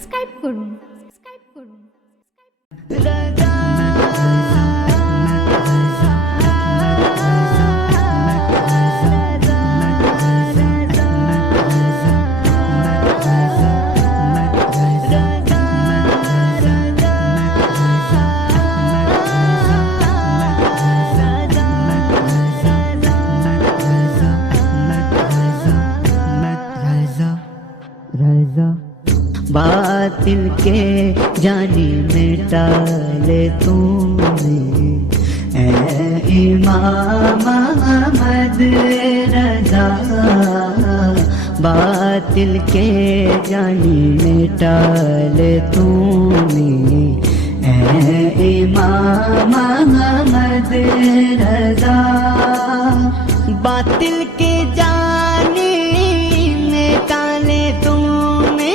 Subscribe করুন। बातिल के जानी मिटा ले तूने ए इमाम अहमद रज़ा। बातिल के जानी मिटा ले तूने ए इमाम अहमद रज़ा। बातिल के जानी मिटा ले तूने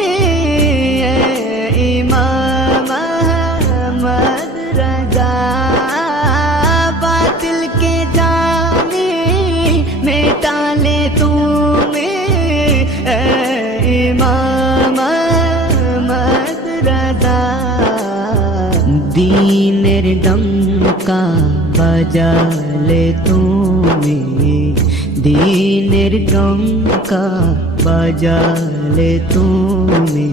इमाम अहमद रज़ा। बातिल के जानी मिटा ले तूने इमाम अहमद रज़ा। दीनेर डंका बजा ले तूने दीनेर डंका बजा ले तूने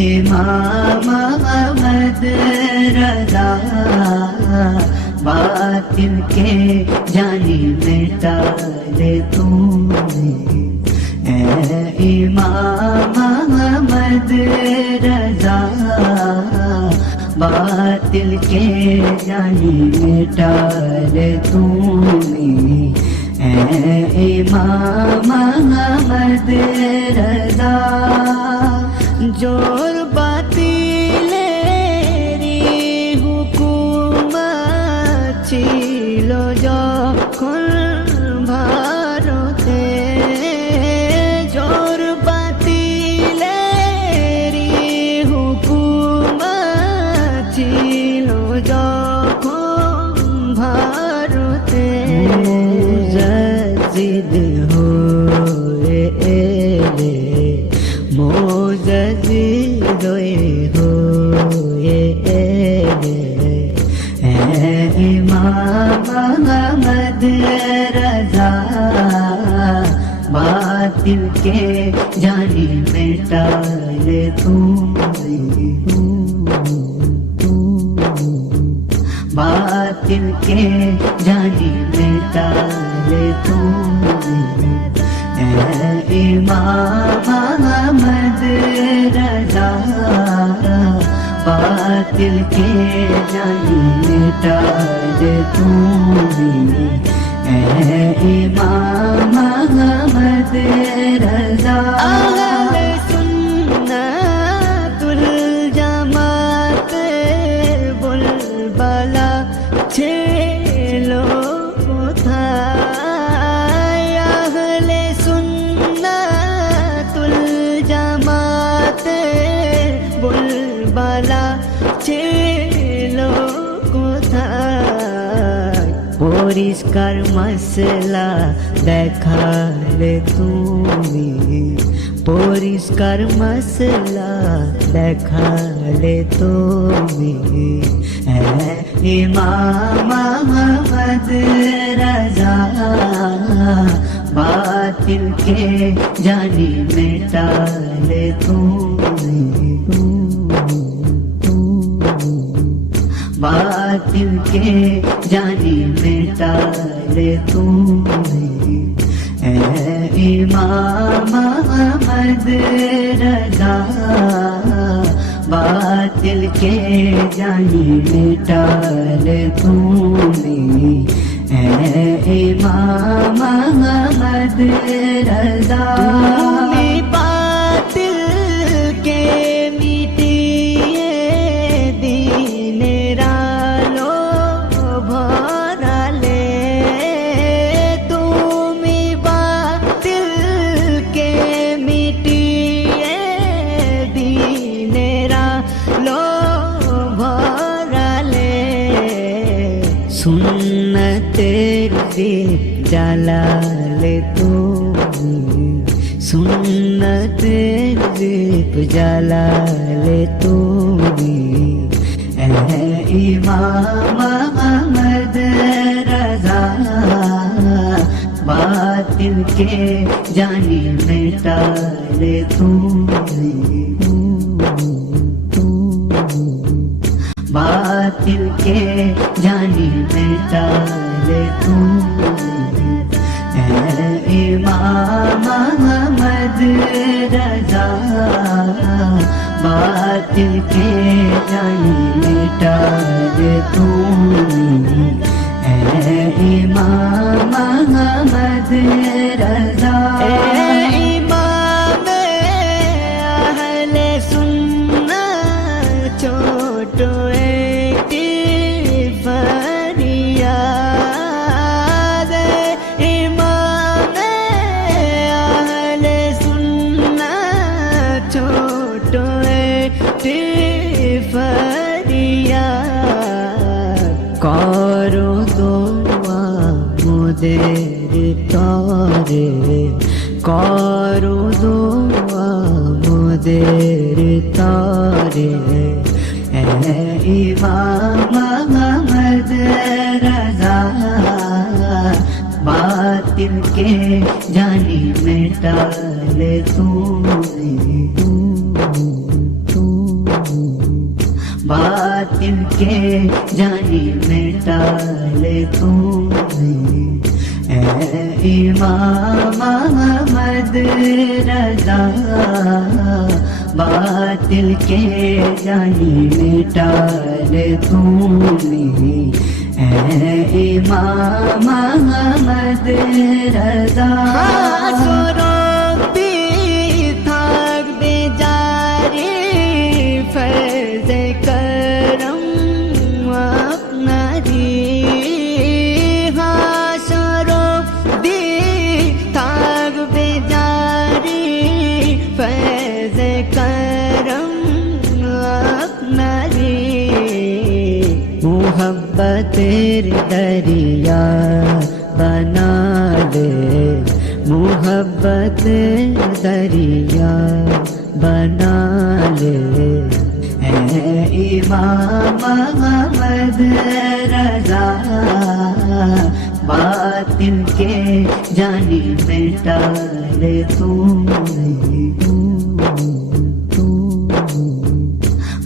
इमाम अहमद रज़ा। बातिल के जानी मिटा ले तूने इमाम अहमद रज़ा। बातिल के जानी मिटा ले तूने इमाम अहमद रज़ा। जोर बातिलेरी हुकुमत छिलो যখন ভারতে। জোর বাতিলেরি হুকুমত ছিল যখন ভারতে। মুজাদ্দিদ হয়ে এলে মুজাদ্দিদ হয়ে এলে इमाम अहमद रज़ा। बातिल के जानी मिटा ले तूने बातिल के जानी मिटा ले तूने इमाम अहमद रज़ा। बातिल के जानी मिटा ले तूने इमाम अहमद रज़ा। अहले सुन्नतुल जमात बुलबुला ছিলো কোথায়। আহলে সুন্নাতুল জামাত বুলবুলা ছিলো কোথায়। পরিষ্কার মশলা দেখালে তুমি পরিষ্কার মশলা দেখালে তুমি इमाम अहमद रज़ा। बातिल के जानी मिटा ले तूने बातिल के जानी मिटा ले तूने इमाम अहमद रज़ा। बातिल के जानी मिटा ले तूने इमाम अहमद रज़ा। तूने बातिल के मिटिए दीनेर आलो भराले। তুমি বাতিল কে মিটিয়ে দীনের আলো ভরালে। সুন্নতের দীপ জ্বালালে তুমি सुन्नतेर दीप जलाले তুমি इमाम अहमद रजा बातिल के जानी मिटाले তুমি बातिल के जानी मिटाले তুমি इमाम अहमद रजा बातिल के जानी मिटाले তুমি इमाम अहमद रजा इमाम अहले सुन्नत छोटो एकटी फरियाद इमाम अहले सुन्नत छोटो एकटी फरियाद करो दुआ मोদের তরে করো দুয়া মোদের তরে ইমাম अहमद रजा बातिल के जानी मिटाले তুমি बातिल के जानी मिटाले তুমি इमाम अहमद रजा बातिल के जानी मिटाले তুমি इमाम अहमद रजा मोहब्बतेर दरिया बना दे मोहब्बतेर दरिया बना ले इमाम अहमद रजा बातिल के जानी मिटाले তুমি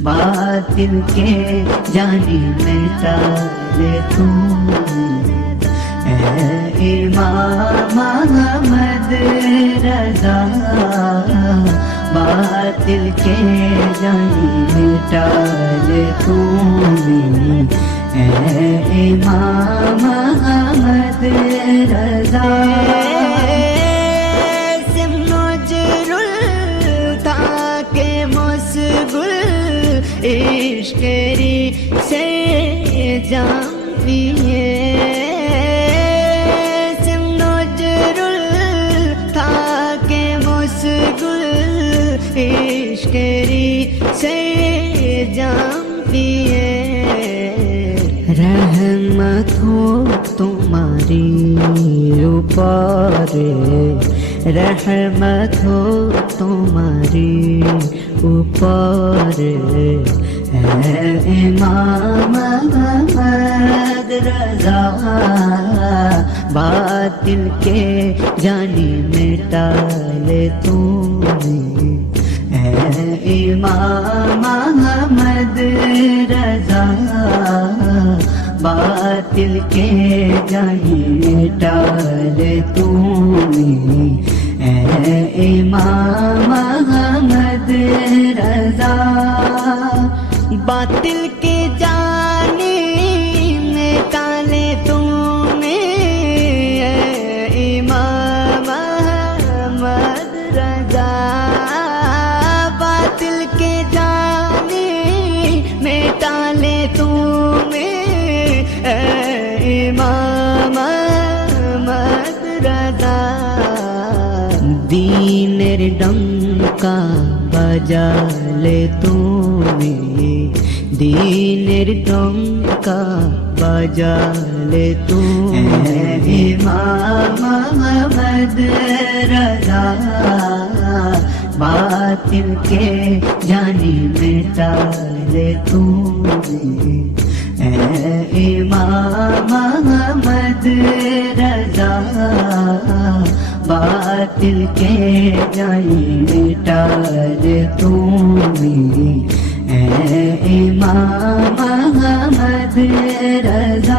बातिल के जानी मिटाले তুমি इमाम अहमद रजा बातिल के जानी मिटाले তুমি इमाम अहमद रजा इश्क़री से जाम पिए नजरुल था के मुस्कुल इश्क़री से जाम पिए रहमत हो तुम्हारी ऊपर रहमत हो तुम्हारी ऊपर इमाम अहमद रजा बातिल के जानी मिटाले তুমি इमाम अहमद रजा बातिल के जानी मिटाले তুমি इमाम अहमद रजा बातिल के जानी मिटाले তুমি इमाम अहमद रजा बातिल के जानी मिटाले তুমি इमाम अहमद रजा दीनेर डंक বাজালে তুমি, দিনের টঙ্কা বাজালে তুমি। ইমাম আহমদ রজা বাতিল के जानी मिटाले তুমি। इमाम अहमद रजा बातिल के जानी मिटाले তুমি। इमाम अहमद रजा